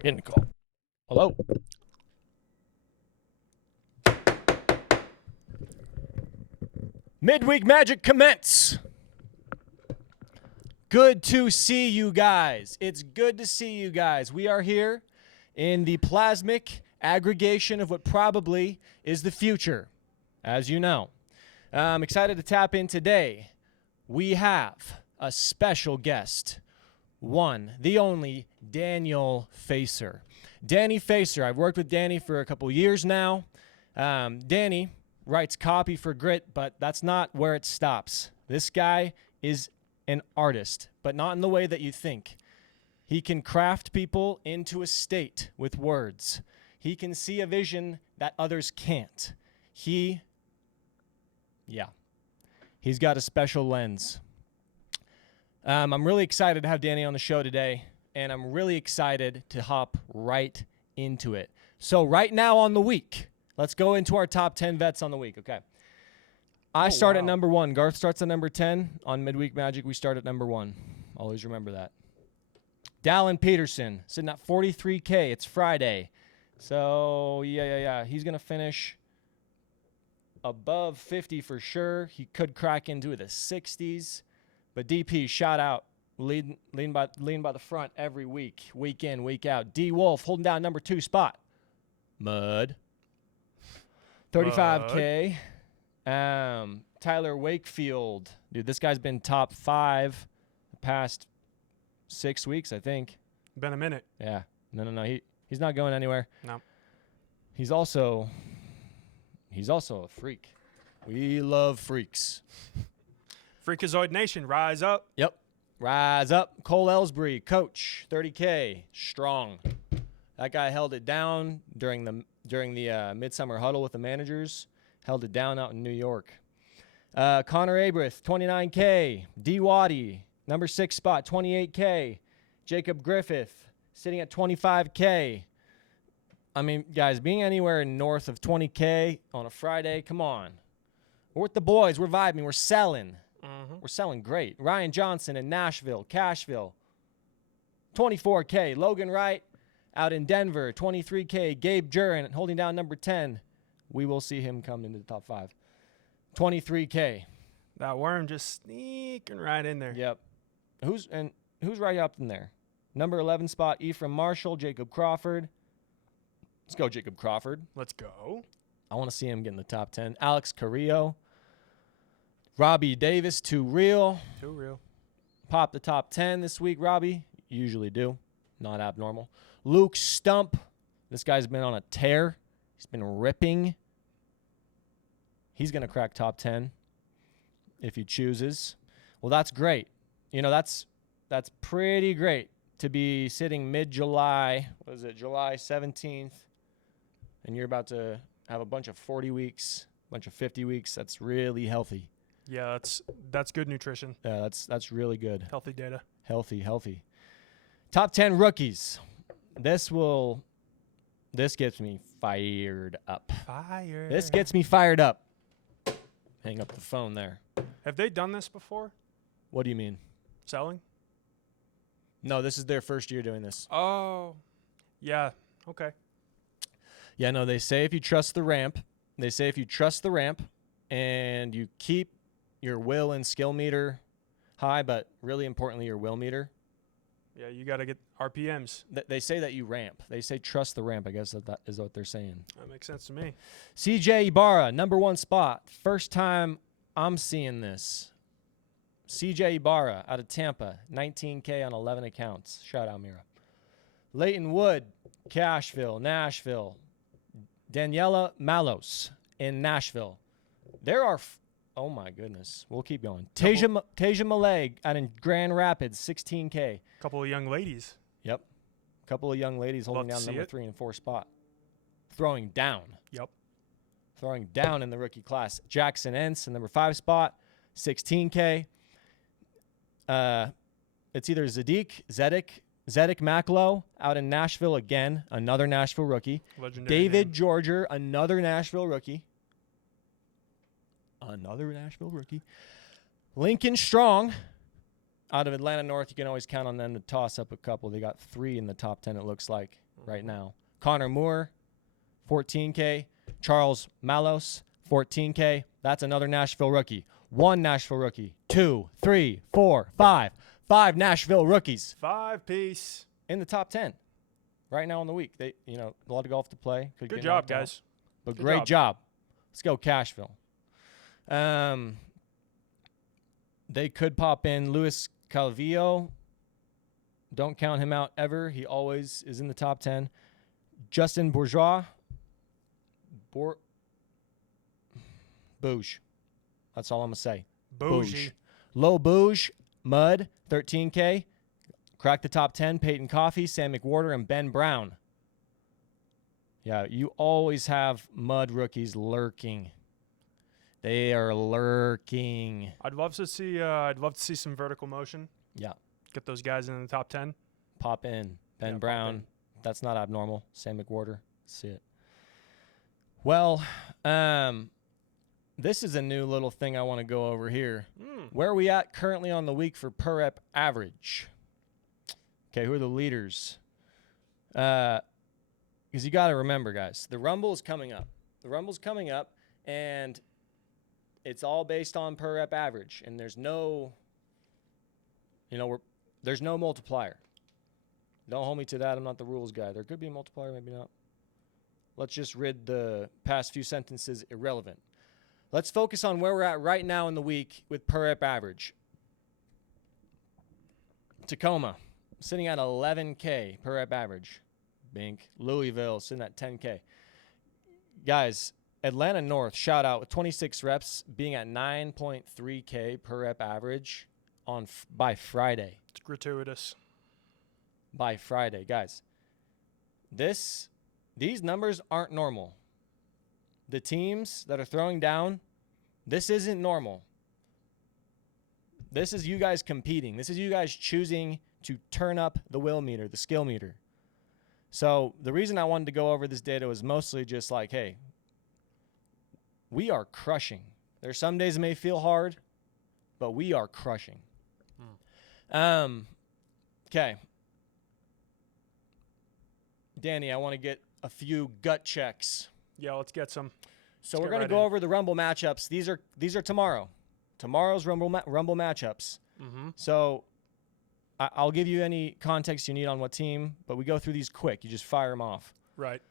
Getting a call. Hello. Midweek Magic commence. Good to see you guys. It's good to see you guys. We are here in the plasmic aggregation of what probably is the future, as you know. I'm excited to tap in today. We have a special guest, one, the only Daniel Facer. Danny Facer. I've worked with Danny for a couple years now. Danny writes copy for Grit, but that's not where it stops. This guy is an artist, but not in the way that you think. He can craft people into a state with words. He can see a vision that others can't. He's got a special lens. I'm really excited to have Danny on the show today, and I'm really excited to hop right into it. So right now on the week, let's go into our top 10 vets on the week, okay? I start at number 1. Garth starts at number 10. On Midweek Magic, we start at number 1. Always remember that. Dallin Peterson, sitting at 43K. It's Friday. So, yeah. He's going to finish above 50 for sure. He could crack into the 60s. But DP, shout out. Lean by the front every week. Week in, week out. D Wolf holding down number 2 spot. Mud. 35K. Tyler Wakefield. Dude, this guy's been top 5 the past 6 weeks, I think. Been a minute. Yeah. No. He's not going anywhere. No. He's also a freak. We love freaks. Freakazoid Nation, rise up. Yep. Rise up. Cole Ellsbury, coach, 30K, strong. That guy held it down during the midsummer huddle with the managers. Held it down out in New York. Connor Abreth, 29K. D. Waddy, number 6 spot, 28K. Jacob Griffith, sitting at 25K. I mean, guys, being anywhere north of 20K on a Friday, come on. We're with the boys. We're vibing. We're selling. We're selling great. Ryan Johnson in Nashville, Cashville, 24K. Logan Wright out in Denver, 23K. Gabe Jurin holding down number 10. We will see him come into the top 5. 23K. That worm just sneaking right in there. Yep. Who's right up in there? Number 11 spot, Ephraim Marshall, Jacob Crawford. Let's go, Jacob Crawford. Let's go. I want to see him get in the top 10. Alex Carrillo. Robbie Davis, Too Real. Too real. Pop the top 10 this week, Robbie. Usually do. Not abnormal. Luke Stump. This guy's been on a tear. He's been ripping. He's going to crack top 10 if he chooses. Well, that's great. You know, that's pretty great to be sitting mid-July. What is it, July 17th? And you're about to have a bunch of 40 weeks, a bunch of 50 weeks. That's really healthy. Yeah, that's good nutrition. Yeah, that's really good. Healthy data. Healthy. Top 10 rookies. This gets me fired up. Fire. This gets me fired up. Hang up the phone there. Have they done this before? What do you mean? Selling? No, this is their first year doing this. Oh. Yeah. Okay. Yeah, no, they say if you trust the ramp, and you keep your will and skill meter high, but really importantly, your will meter. Yeah, you got to get RPMs. They say that you ramp. They say trust the ramp. I guess that is what they're saying. That makes sense to me. CJ Ibarra, number 1 spot. First time I'm seeing this. CJ Ibarra out of Tampa, 19K on 11 accounts. Shout out, Mira. Leighton Wood, Cashville, Nashville. Daniela Malos in Nashville. There are, oh my goodness. We'll keep going. Tasia Maleg out in Grand Rapids, 16K. Couple of young ladies. Yep. Couple of young ladies holding down number 3 and 4 spot. Throwing down. Yep. Throwing down in the rookie class. Jackson Entz in number 5 spot, 16K. It's either Zedek Macklow out in Nashville again, another Nashville rookie. Legendary David name. Georger, another Nashville rookie. Lincoln Strong out of Atlanta North. You can always count on them to toss up a couple. They got 3 in the top 10, it looks like. right now. Connor Moore, 14K. Charles Malos, 14K. That's another Nashville rookie. One Nashville rookie. 2, 3, 4, 5. 5 Nashville rookies 5-piece. in the top 10 right now in the week. They, a lot of golf to play. Could Good get job, knocked out, guys. but Good great job. job. Let's go Cashville. They could pop in Luis Calvillo. Don't count him out ever. He always is in the top 10. Justin Bourgeois. Bouge. That's all I'm going to say. Bougie. Low Bouge, Mud, 13K. Crack the top 10. Peyton Coffey, Sam McWhorter, and Ben Brown. Yeah, you always have Mud rookies lurking. They are lurking. I'd love to see some vertical motion. Yeah. Get those guys in the top 10. Pop in. Ben Yeah, pop Brown. in. That's not abnormal. Sam McWhorter. See it. Well, this is a new little thing I want to go over here. Where are we at currently on the week for per rep average? Okay, who are the leaders? Because you got to remember, guys, the Rumble is coming up. The Rumble's coming up, and it's all based on per rep average, and there's no, there's no multiplier. Don't hold me to that. I'm not the rules guy. There could be a multiplier, maybe not. Let's just rid the past few sentences irrelevant. Let's focus on where we're at right now in the week with per rep average. Tacoma, sitting at 11K per rep average. Bink. Louisville, sitting at 10K. Guys, Atlanta North, shout out, with 26 reps, being at 9.3K per rep average by Friday. It's gratuitous. By Friday, guys. These numbers aren't normal. The teams that are throwing down, this isn't normal. This is you guys competing. This is you guys choosing to turn up the will meter, the skill meter. So the reason I wanted to go over this data was mostly just like, hey, we are crushing. There's some days it may feel hard, but we are crushing. Okay. Danny, I want to get a few gut checks. Yeah, let's get some. So Let's we're get going right to go in. over the Rumble matchups. These are tomorrow. Tomorrow's Rumble matchups. Mm-hmm. So I'll give you any context you need on what team, but we go through these quick. You just fire them off. Right.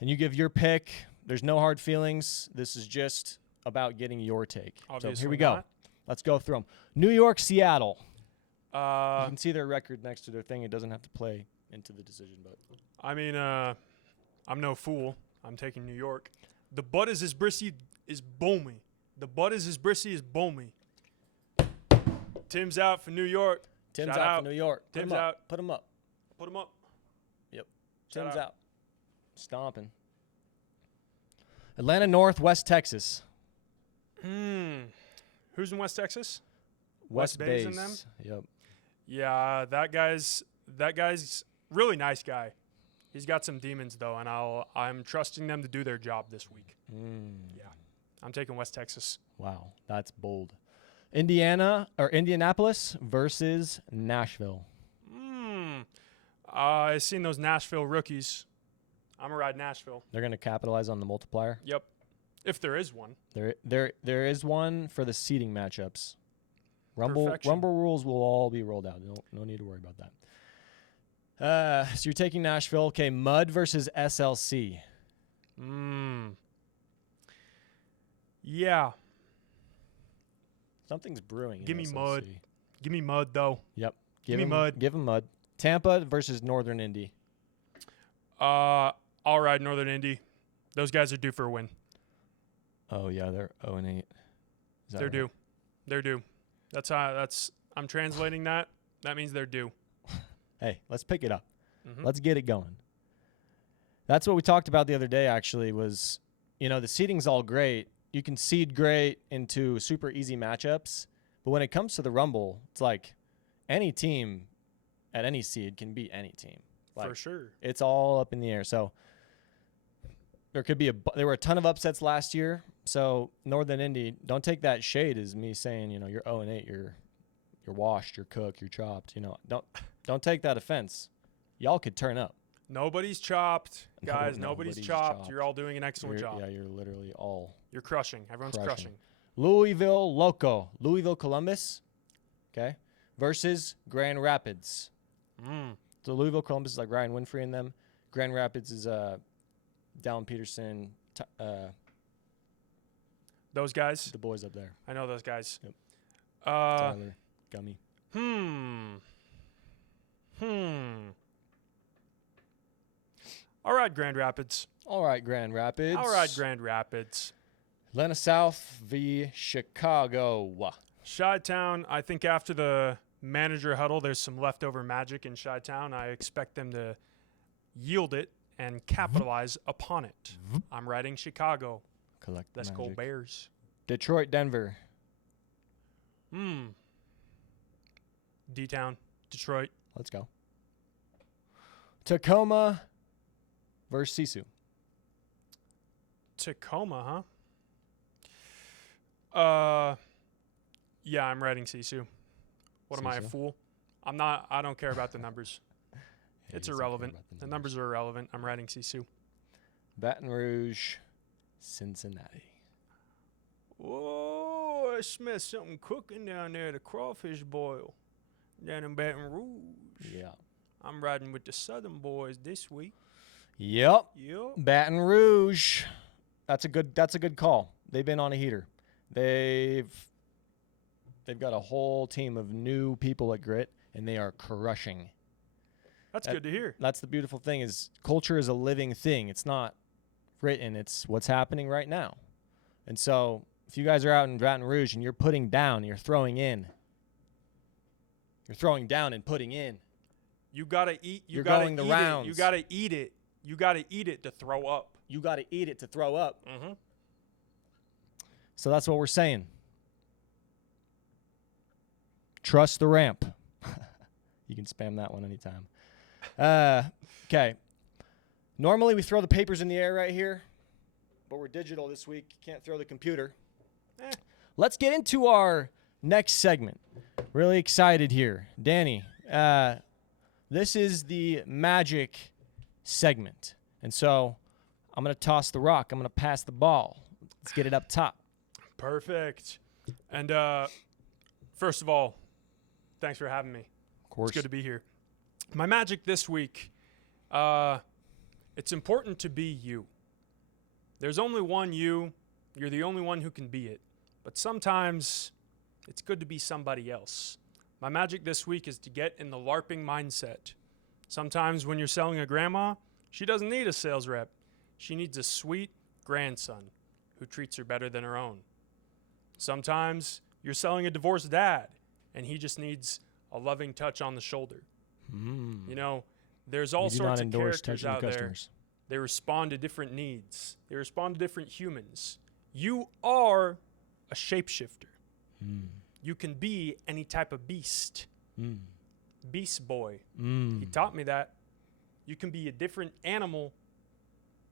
And you give your pick. There's no hard feelings. This is just about getting your take. Obviously so here we go. not. Let's go through them. New York, Seattle. You I can see their record next to their thing. It doesn't have to play into the decision, but mean, I'm no fool. I'm taking New York. The Bud is as brissy as Bomey. The Bud is as brissy as Bomey. Tim's out for New York. Tim's Shout out out. for New York. Put Tim's him up. out. Put him up. Put him up. Shout Tim's out. out. Stomping. Atlanta North, West Texas. Who's in West Texas? West Bay's Bays. in them? Yep. Yeah, that guy's really nice guy. He's got some demons though, and I'm trusting them to do their job this week. Yeah, I'm taking West Texas. Wow, that's bold. Indianapolis versus Nashville. I seen those Nashville rookies. I'm gonna ride Nashville. They're going to capitalize on the multiplier. Yep, if there is one. There is one for the seeding matchups. Rumble Perfection. rules will all be rolled out. No need to worry about that. So you're taking Nashville. Okay, Mud versus SLC. Yeah, Something's brewing. in Give me SLC. Mud. give me Mud though. Yep. Give me Mud. Give him Mud. Tampa versus Northern Indy. I'll ride Northern Indy. Those guys are due for a win. Oh yeah, they're 0-8. They're due. They're due. I'm translating that. That means they're due. Hey, let's pick it up. Mhm. Let's get it going. That's what we talked about the other day, actually, was, the seeding's all great. You can seed great into super easy matchups. But when it comes to the Rumble, it's like any team at any seed can beat any team. Like, For sure. it's all up in the air. So there were a ton of upsets last year. So Northern Indy, don't take that shade as me saying, you're 0-8, you're washed, you're cooked, you're chopped. Don't take that offense. Y'all could turn up. Nobody's chopped, No, guys. Nobody's nobody's chopped. chopped. You're all doing an excellent job. Yeah, you're literally all You're crushing. Everyone's crushing. Louisville Loco, Louisville Columbus, okay, versus Grand Rapids. So Louisville Columbus is like Ryan Winfrey and them. Grand Rapids is Dallin Peterson, Those guys. the boys up there. I know those guys. Yep. Uh, Tyler, Gummy. All right, Grand Rapids. All right, Grand Rapids. All right, Grand Rapids. Atlanta South v. Chicago. Chi-Town, I think after the manager huddle, there's some leftover magic in Chi-Town. I expect them to yield it and capitalize upon it. I'm writing Chicago. Collect the Let's go magic. Bears. Detroit, Denver. D-Town, Detroit. Let's go. Tacoma versus Sisu. Tacoma, huh? Yeah, I'm writing Sisu. What am I, a Sisu? fool? I'm not. I don't care about the numbers. Yeah, It's he doesn't care irrelevant. about The numbers are irrelevant. I'm writing Sisu. Baton Rouge, Cincinnati. Oh, I smell something cooking down there. The crawfish boil down in Baton Rouge. Yeah. I'm riding with the Southern boys this week. Yep. Yup. Baton Rouge. That's a good call. They've been on a heater. They've got a whole team of new people at Grit, and they are crushing. That's good to hear. That's the beautiful thing is culture is a living thing. It's not written. It's what's happening right now. And so if you guys are out in Baton Rouge and you're putting down, you're throwing in. You're throwing down and putting in. You gotta eat. You You're gotta going the eat rounds. it. You gotta eat it. You gotta eat it to throw up. You got to eat it to throw up. Mm-hmm. So that's what we're saying. Trust the ramp. You can spam that one anytime. Okay. Normally we throw the papers in the air right here, but we're digital this week. You can't throw the computer. Let's get into our next segment. Really excited here. Danny, this is the magic segment. And so I'm going to toss the rock. I'm going to pass the ball. Let's get it up top. Perfect. And first of all, thanks for having me. Of course. It's good to be here. My magic this week, it's important to be you. There's only one you. You're the only one who can be it. But sometimes it's good to be somebody else. My magic this week is to get in the LARPing mindset. Sometimes when you're selling a grandma, she doesn't need a sales rep. She needs a sweet grandson who treats her better than her own. Sometimes you're selling a divorced dad, and he just needs a loving touch on the shoulder. You know, there's all sorts of characters out there. They respond to different needs. They respond to different humans. You are a shapeshifter. You can be any type of beast. Beast boy. He taught me that. You can be a different animal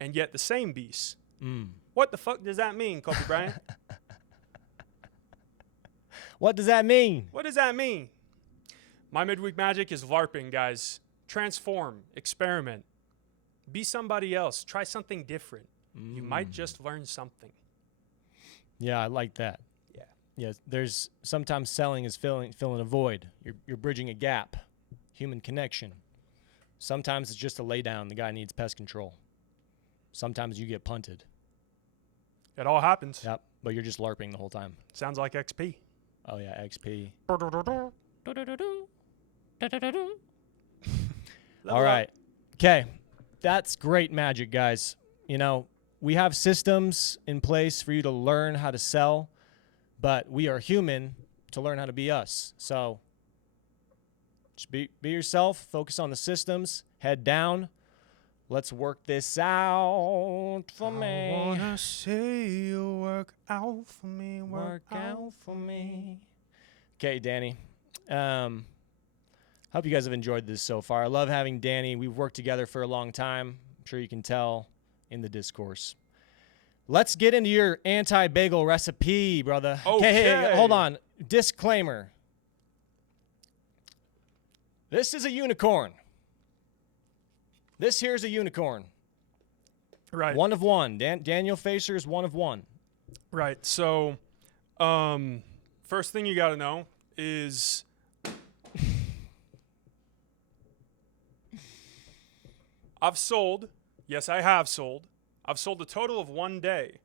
and yet the same beast. What the fuck does that mean, Kobe Bryant? What does that mean? What does that mean? My midweek magic is LARPing, guys. Transform, experiment, be somebody else, try something different. You might just learn something. Yeah, I like that. Yeah. Yes, there's sometimes selling is filling a void. You're bridging a gap, human connection. Sometimes it's just a lay down. The guy needs pest control. Sometimes you get punted. It all happens. Yep, but you're just LARPing the whole time. Sounds like XP. Oh yeah, XP. All right. Okay. That's great magic, guys. You know, we have systems in place for you to learn how to sell, but we are human to learn how to be us. So just be yourself, focus on the systems, head down. Let's work this out for me. I wanna see you work out for me, Work out for me. Okay, Danny. Hope you guys have enjoyed this so far. I love having Danny. We've worked together for a long time. I'm sure you can tell in the discourse. Let's get into your anti-bagel recipe, brother. Okay. Hey, hold on. Disclaimer. This is a unicorn. This here's a unicorn. Right. One of one. Daniel Facer is one of one. Right. So, first thing you got to know is I've sold. Yes, I have sold. I've sold a total of 1 day,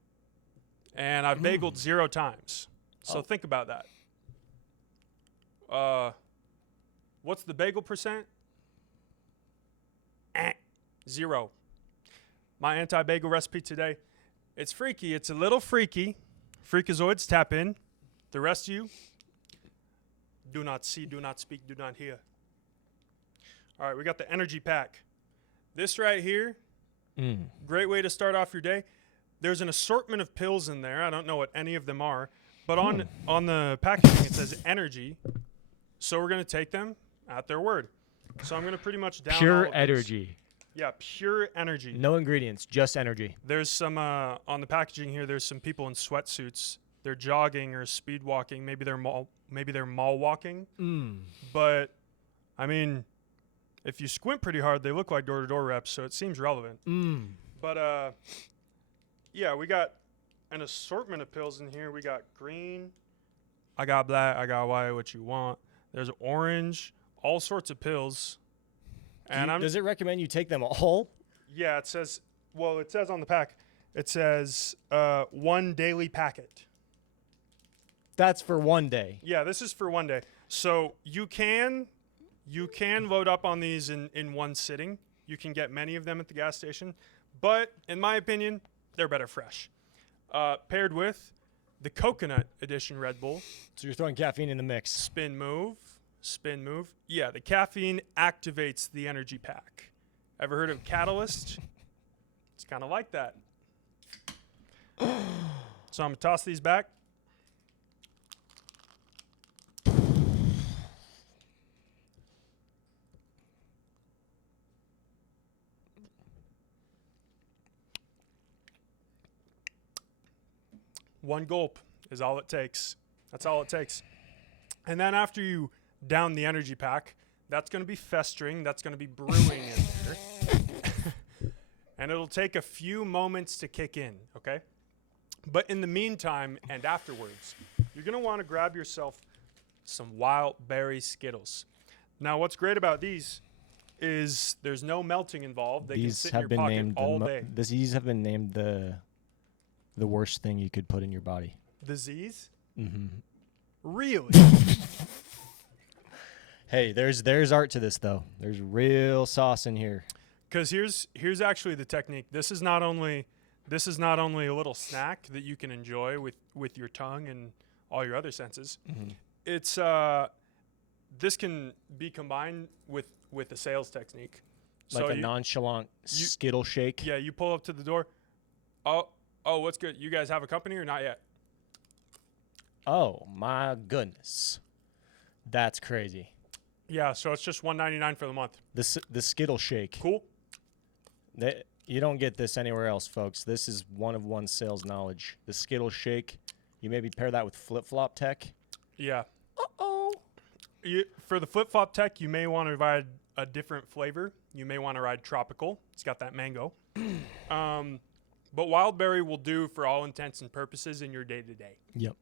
and I've bageled 0 times. So think about that. What's the bagel percent? 0. My anti-bagel recipe today. It's freaky. It's a little freaky. Freakazoids, tap in. The rest of you, do not see, do not speak, do not hear. All right, we got the energy pack. This right here, great way to start off your day. There's an assortment of pills in there. I don't know what any of them are, but on the packaging it says energy. So we're going to take them at their word. So I'm going to pretty much down all Pure of these. energy. Yeah, pure energy. No ingredients, just energy. There's some on the packaging here. There's some people in sweatsuits. They're jogging or speed walking. Maybe they're mall walking. But I mean, if you squint pretty hard, they look like door-to-door reps. So it seems relevant. But yeah, we got an assortment of pills in here. We got green. I got black. I got white. What you want? There's orange. All sorts of pills. And Does it recommend you take them all? Yeah, it says on the pack, it says 1 daily packet. That's for 1 day. Yeah, this is for 1 day. So you can load up on these in one sitting. You can get many of them at the gas station. But in my opinion, they're better fresh. Paired with the coconut edition Red Bull. So you're throwing caffeine in the mix. Spin move. Yeah, the caffeine activates the energy pack. Ever heard of Catalyst? It's kind of like that. So I'm going to toss these back. One gulp is all it takes. That's all it takes. And then after you down the energy pack, that's going to be festering. That's going to be brewing in there. And it'll take a few moments to kick in, okay? But in the meantime and afterwards, you're going to want to grab yourself some wild berry Skittles. Now, what's great about these is there's no melting involved. They can sit in your pocket all day. These have been named the worst thing you could put in your body. Disease? Mm-hmm. Really? Hey, there's art to this though. There's real sauce in here. Because here's actually the technique. This is not only a little snack that you can enjoy with your tongue and all your other senses. Mm-hmm. It's this can be combined with a sales technique. Like so a nonchalant Skittle shake. Yeah, you pull up to the door. Oh, what's good? You guys have a company or not yet? Oh my goodness, that's crazy. Yeah, so it's just $1.99 for the month. The Skittle shake. Cool. You don't get this anywhere else, folks. This is one of one sales knowledge. The Skittle shake. You maybe pair that with Flip Flop Tech. Yeah. Uh-oh. For the Flip Flop Tech, you may want to ride a different flavor. You may want to ride tropical. It's got that mango. But wild berry will do for all intents and purposes in your day-to-day. Yep.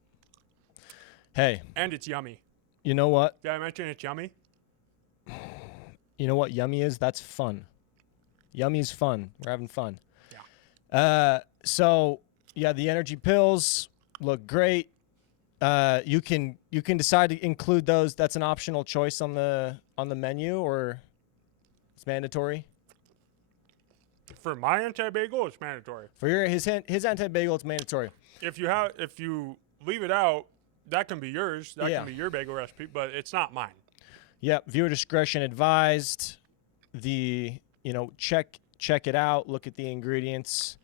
Hey. And it's yummy. You know what? Did I mention it's yummy? You know what yummy is? That's fun. Yummy's fun. We're having fun. Yeah. So yeah, the energy pills look great. You can decide to include those. That's an optional choice on the menu, or it's mandatory. For my anti-bagel, it's mandatory. For his anti-bagel, it's mandatory. If you leave it out, that can be yours. That Yeah. can be your bagel recipe, but it's not mine. Yep, viewer discretion advised. Check it out. Look at the ingredients.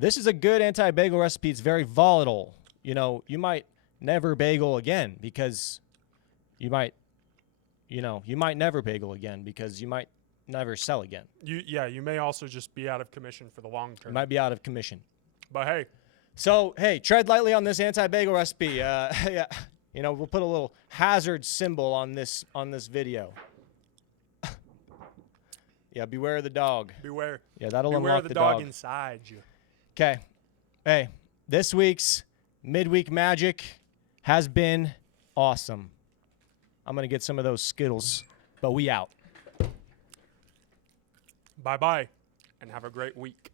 This is a good anti-bagel recipe. It's very volatile. You might never bagel again because you might never bagel again because you might never sell again. You may also just be out of commission for the long term. You might be out of commission. But hey. So, hey, tread lightly on this anti-bagel recipe. Yeah. We'll put a little hazard symbol on this video. Yeah, beware of the dog. Beware. Yeah, that'll Beware unlock of the the dog dog. inside you. Okay. Hey, this week's midweek magic has been awesome. I'm going to get some of those Skittles, but we out. Bye-bye, and have a great week.